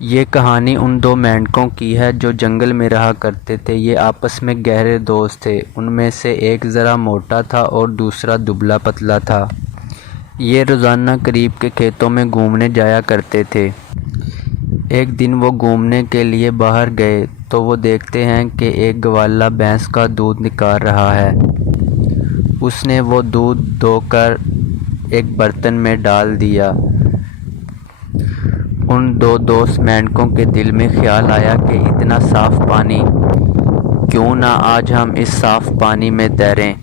یہ کہانی ان دو مینڈکوں کی ہے جو جنگل میں رہا کرتے تھے۔ یہ آپس میں گہرے دوست تھے۔ ان میں سے ایک ذرا موٹا تھا اور دوسرا دبلا پتلا تھا۔ یہ روزانہ قریب کے کھیتوں میں گھومنے جایا کرتے تھے۔ ایک دن وہ گھومنے کے لیے باہر گئے تو وہ دیکھتے ہیں کہ ایک گوالہ بھینس کا دودھ نکال رہا ہے۔ اس نے وہ دودھ دھو کر ایک برتن میں ڈال دیا۔ ان دو دوست مینڈکوں کے دل میں خیال آیا کہ اتنا صاف پانی، کیوں نہ آج ہم اس صاف پانی میں تیریں۔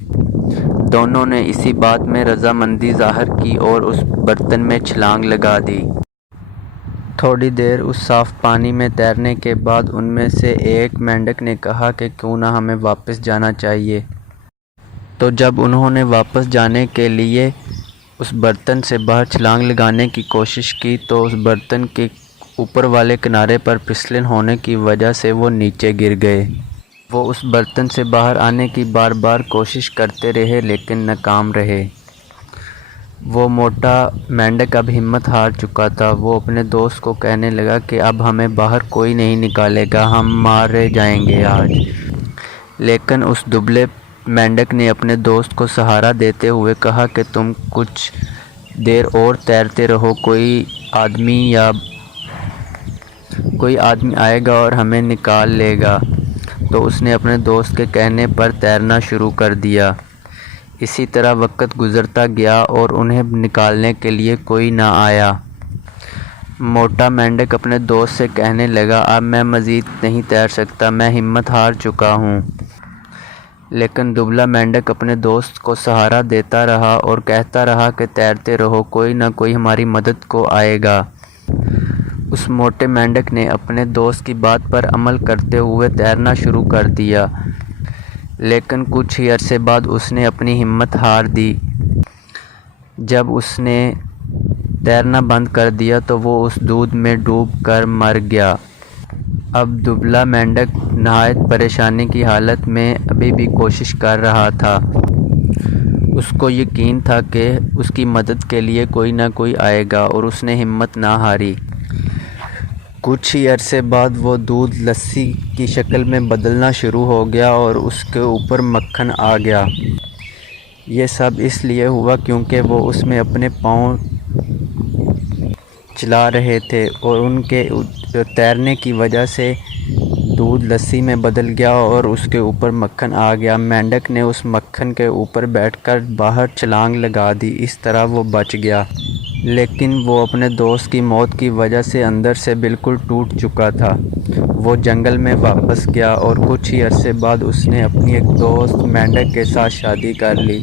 دونوں نے اسی بات میں رضامندی ظاہر کی اور اس برتن میں چھلانگ لگا دی۔ تھوڑی دیر اس صاف پانی میں تیرنے کے بعد ان میں سے ایک مینڈک نے کہا کہ کیوں نہ ہمیں واپس جانا چاہیے۔ تو جب انہوں نے واپس جانے کے لیے اس برتن سے باہر چھلانگ لگانے کی کوشش کی تو اس برتن کے اوپر والے کنارے پر پھسلن ہونے کی وجہ سے وہ نیچے گر گئے۔ وہ اس برتن سے باہر آنے کی بار بار کوشش کرتے رہے لیکن ناکام رہے۔ وہ موٹا مینڈک اب ہمت ہار چکا تھا۔ وہ اپنے دوست کو کہنے لگا کہ اب ہمیں باہر کوئی نہیں نکالے گا، ہم مارے جائیں گے آج۔ لیکن اس دبلے مینڈک نے اپنے دوست کو سہارا دیتے ہوئے کہا کہ تم کچھ دیر اور تیرتے رہو، کوئی آدمی آئے گا اور ہمیں نکال لے گا۔ تو اس نے اپنے دوست کے کہنے پر تیرنا شروع کر دیا۔ اسی طرح وقت گزرتا گیا اور انہیں نکالنے کے لیے کوئی نہ آیا۔ موٹا مینڈک اپنے دوست سے کہنے لگا اب میں مزید نہیں تیر سکتا، میں ہمت ہار چکا ہوں۔ لیکن دبلا مینڈک اپنے دوست کو سہارا دیتا رہا اور کہتا رہا کہ تیرتے رہو، کوئی نہ کوئی ہماری مدد کو آئے گا۔ اس موٹے مینڈک نے اپنے دوست کی بات پر عمل کرتے ہوئے تیرنا شروع کر دیا، لیکن کچھ ہی عرصے بعد اس نے اپنی ہمت ہار دی۔ جب اس نے تیرنا بند کر دیا تو وہ اس دودھ میں ڈوب کر مر گیا۔ اب دبلا مینڈک نہایت پریشانی کی حالت میں ابھی بھی کوشش کر رہا تھا۔ اس کو یقین تھا کہ اس کی مدد کے لیے کوئی نہ کوئی آئے گا اور اس نے ہمت نہ ہاری۔ کچھ ہی عرصے بعد وہ دودھ لسی کی شکل میں بدلنا شروع ہو گیا اور اس کے اوپر مکھن آ گیا۔ یہ سب اس لیے ہوا کیونکہ وہ اس میں اپنے پاؤں چلا رہے تھے اور ان کے تیرنے کی وجہ سے دودھ لسی میں بدل گیا اور اس کے اوپر مکھن آ گیا۔ مینڈک نے اس مکھن کے اوپر بیٹھ کر باہر چھلانگ لگا دی، اس طرح وہ بچ گیا۔ لیکن وہ اپنے دوست کی موت کی وجہ سے اندر سے بالکل ٹوٹ چکا تھا۔ وہ جنگل میں واپس گیا اور کچھ ہی عرصے بعد اس نے اپنی ایک دوست مینڈک کے ساتھ شادی کر لی۔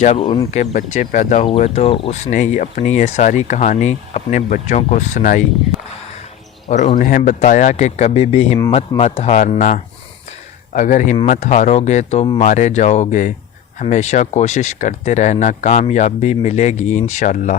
جب ان کے بچے پیدا ہوئے تو اس نے اپنی یہ ساری کہانی اپنے بچوں کو سنائی اور انہیں بتایا کہ کبھی بھی ہمت مت ہارنا، اگر ہمت ہارو گے تو مارے جاؤ گے، ہمیشہ کوشش کرتے رہنا، کامیابی ملے گی انشاءاللہ۔